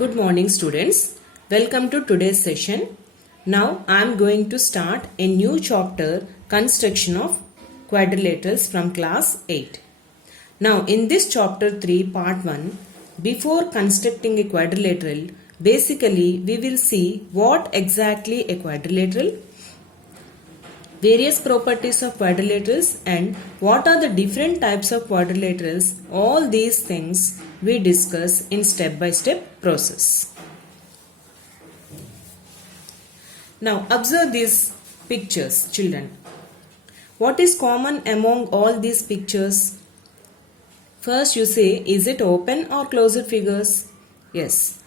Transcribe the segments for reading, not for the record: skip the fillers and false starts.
Good morning students. Welcome to today's session. Now I am going to start a new chapter, construction of quadrilaterals from class 8. Now in this chapter 3 part 1, before constructing a quadrilateral, basically we will see what exactly a quadrilateral, various properties of quadrilaterals and what are the different types of quadrilaterals. All these things we discuss in step-by-step process. Now observe these pictures, children. What is common among all these pictures? First you say, is it open or closed figures? Yes,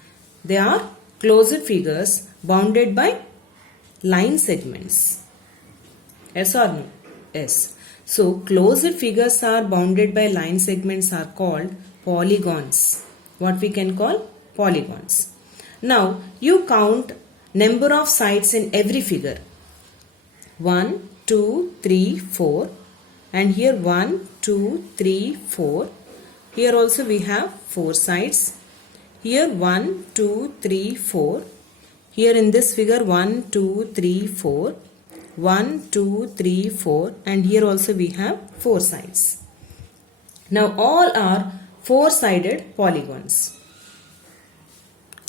they are closed figures bounded by line segments. Yes or no? Yes. So closed figures are bounded by line segments are called polygons. What we can call polygons. Now you count number of sides in every figure. 1, 2, 3, 4 and here 1, 2, 3, 4. Here also we have 4 sides. Here 1, 2, 3, 4. Here in this figure 1, 2, 3, 4. 1, 2, 3, 4 and here also we have 4 sides. Now all are 4-sided polygons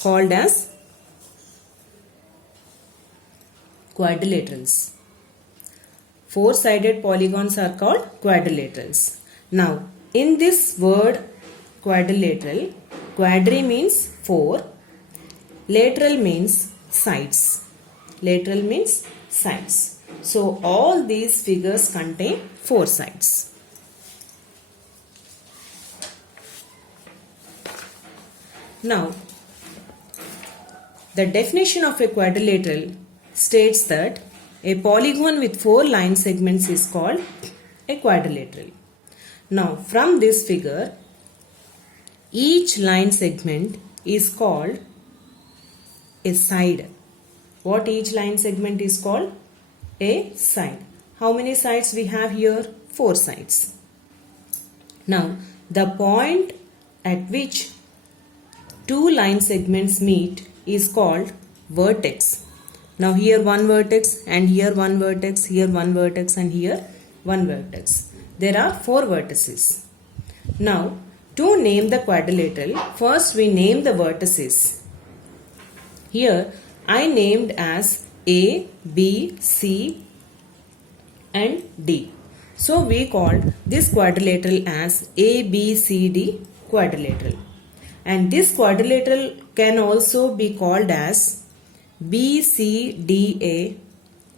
called as quadrilaterals. 4-sided polygons are called quadrilaterals. Now in this word quadrilateral, quadri means 4, lateral means sides. Lateral means sides. So all these figures contain 4 sides. Now the definition of a quadrilateral states that a polygon with 4 line segments is called a quadrilateral. Now from this figure, each line segment is called a side. What each line segment is called? A side. How many sides we have here? 4 sides. Now the point at which 2 line segments meet is called vertex. Now here one vertex and here one vertex, here one vertex and here one vertex. There are 4 vertices. Now to name the quadrilateral, first we name the vertices. Here I named as A, B, C and D. So we called this quadrilateral as ABCD quadrilateral. And this quadrilateral can also be called as BCDA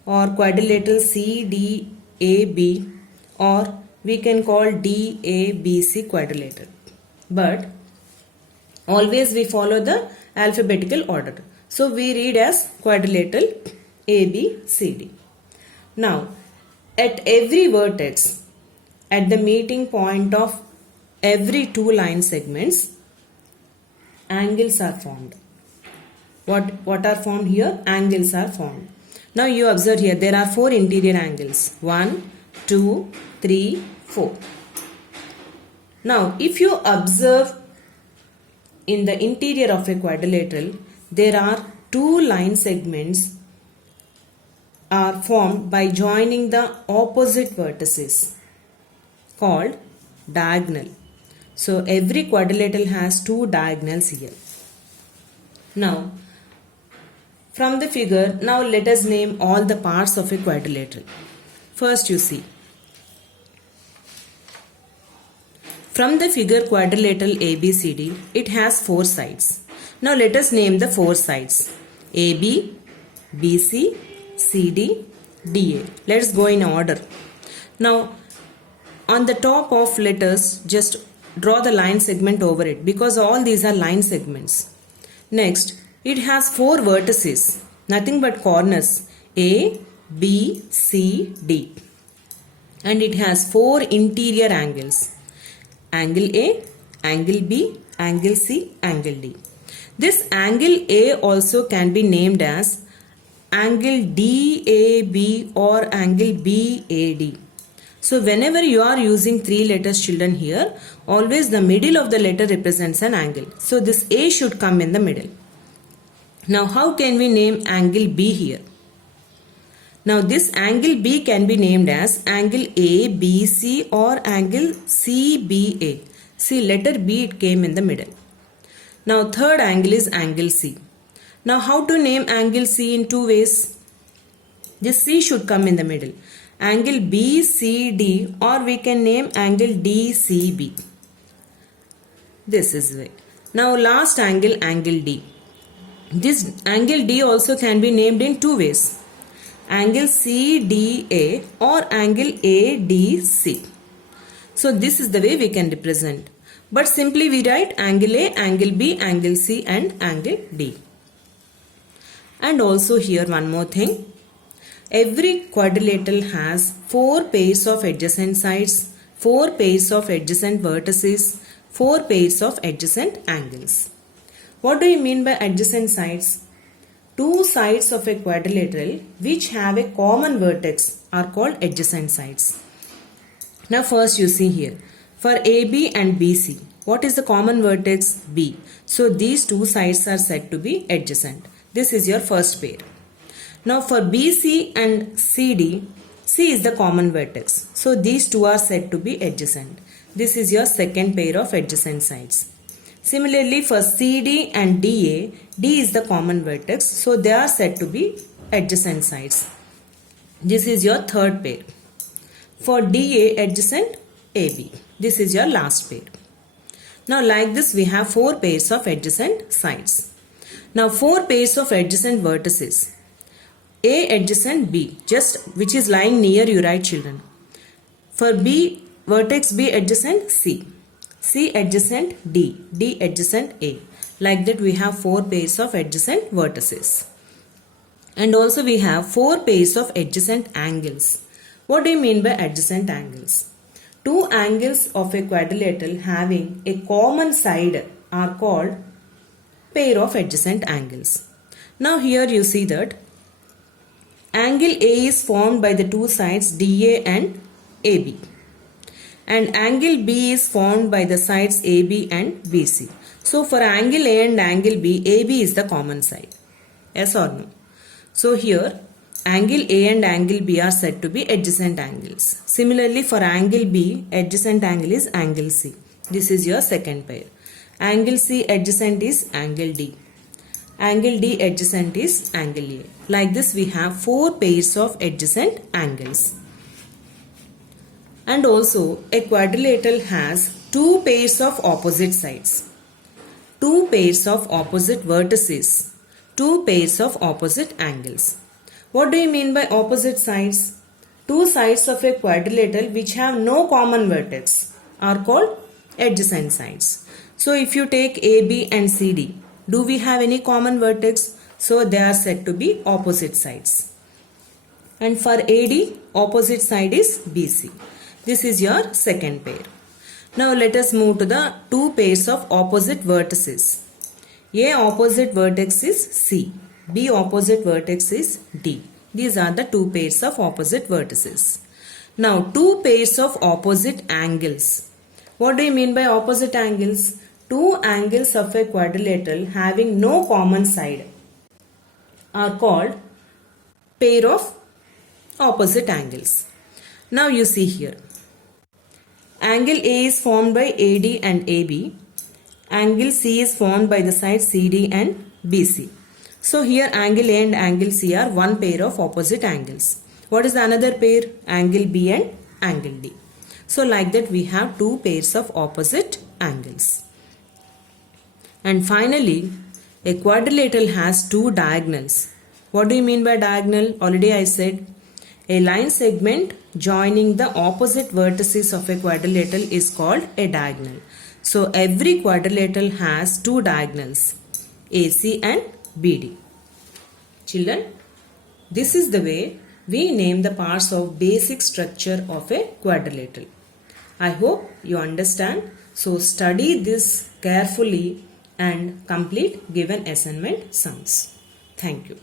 or quadrilateral CDAB, or we can call DABC quadrilateral. But always we follow the alphabetical order. So we read as quadrilateral ABCD. Now at every vertex, at the meeting point of every 2 line segments, angles are formed. What are formed here? Angles are formed. Now you observe here there are 4 interior angles. 1, 2, 3, 4. Now if you observe in the interior of a quadrilateral, there are 2 line segments are formed by joining the opposite vertices called diagonal. So every quadrilateral has 2 diagonals here. Now from the figure, now let us name all the parts of a quadrilateral. First you see, from the figure quadrilateral ABCD, it has 4 sides. Now let us name the 4 sides: AB, BC, CD, DA. Let's go in order. Now on the top of letters, just draw the line segment over it because all these are line segments. Next, it has 4 vertices, nothing but corners, A, B, C, D. And it has 4 interior angles, angle A, angle B, angle C, angle D. This angle A also can be named as angle DAB or angle BAD. So whenever you are using 3 letters, children, here, always the middle of the letter represents an angle. So this A should come in the middle. Now how can we name angle B here? Now this angle B can be named as angle ABC or angle CBA. See, letter B, it came in the middle. Now third angle is angle C. Now how to name angle C in 2 ways? This C should come in the middle. Angle BCD, or we can name angle DCB. This is way. Now last angle, angle D. This angle D also can be named in 2 ways. Angle CDA or angle ADC. So this is the way we can represent. But simply we write angle A, angle B, angle C and angle D. And also here one more thing. Every quadrilateral has 4 pairs of adjacent sides, 4 pairs of adjacent vertices, 4 pairs of adjacent angles. What do you mean by adjacent sides? 2 sides of a quadrilateral which have a common vertex are called adjacent sides. Now first you see here, for AB and BC, what is the common vertex? B. So these 2 sides are said to be adjacent. This is your first pair. Now for BC and CD, C is the common vertex. So these 2 are said to be adjacent. This is your second pair of adjacent sides. Similarly for CD and DA, D is the common vertex. So they are said to be adjacent sides. This is your third pair. For DA, adjacent AB. This is your last pair. Now like this we have 4 pairs of adjacent sides. Now 4 pairs of adjacent vertices. A adjacent B, just which is lying near you, right, children? For B, vertex B adjacent C, C adjacent D, D adjacent A. Like that we have 4 pairs of adjacent vertices. And also we have 4 pairs of adjacent angles. What do you mean by adjacent angles? 2 angles of a quadrilateral having a common side are called pair of adjacent angles. Now here you see that angle A is formed by the 2 sides DA and AB. And angle B is formed by the sides AB and BC. So for angle A and angle B, AB is the common side. Yes or no? So here angle A and angle B are said to be adjacent angles. Similarly for angle B, adjacent angle is angle C. This is your second pair. Angle C adjacent is angle D. Angle D adjacent is angle A. Like this we have 4 pairs of adjacent angles. And also a quadrilateral has 2 pairs of opposite sides, 2 pairs of opposite vertices, 2 pairs of opposite angles. What do you mean by opposite sides? 2 sides of a quadrilateral which have no common vertex are called adjacent sides. So if you take AB and CD, do we have any common vertex? So they are said to be opposite sides. And for AD, opposite side is BC. This is your second pair. Now let us move to the 2 pairs of opposite vertices. A opposite vertex is C. B opposite vertex is D. These are the 2 pairs of opposite vertices. Now 2 pairs of opposite angles. What do you mean by opposite angles? 2 angles of a quadrilateral having no common side are called pair of opposite angles. Now you see here. Angle A is formed by AD and AB. Angle C is formed by the sides CD and BC. So here angle A and angle C are 1 pair of opposite angles. What is the another pair? Angle B and angle D. So like that we have 2 pairs of opposite angles. And finally, a quadrilateral has 2 diagonals. What do you mean by diagonal? Already I said, a line segment joining the opposite vertices of a quadrilateral is called a diagonal. So every quadrilateral has 2 diagonals, AC and BD. Children, this is the way we name the parts of basic structure of a quadrilateral. I hope you understand. So study this carefully and complete given assignment sums. Thank you.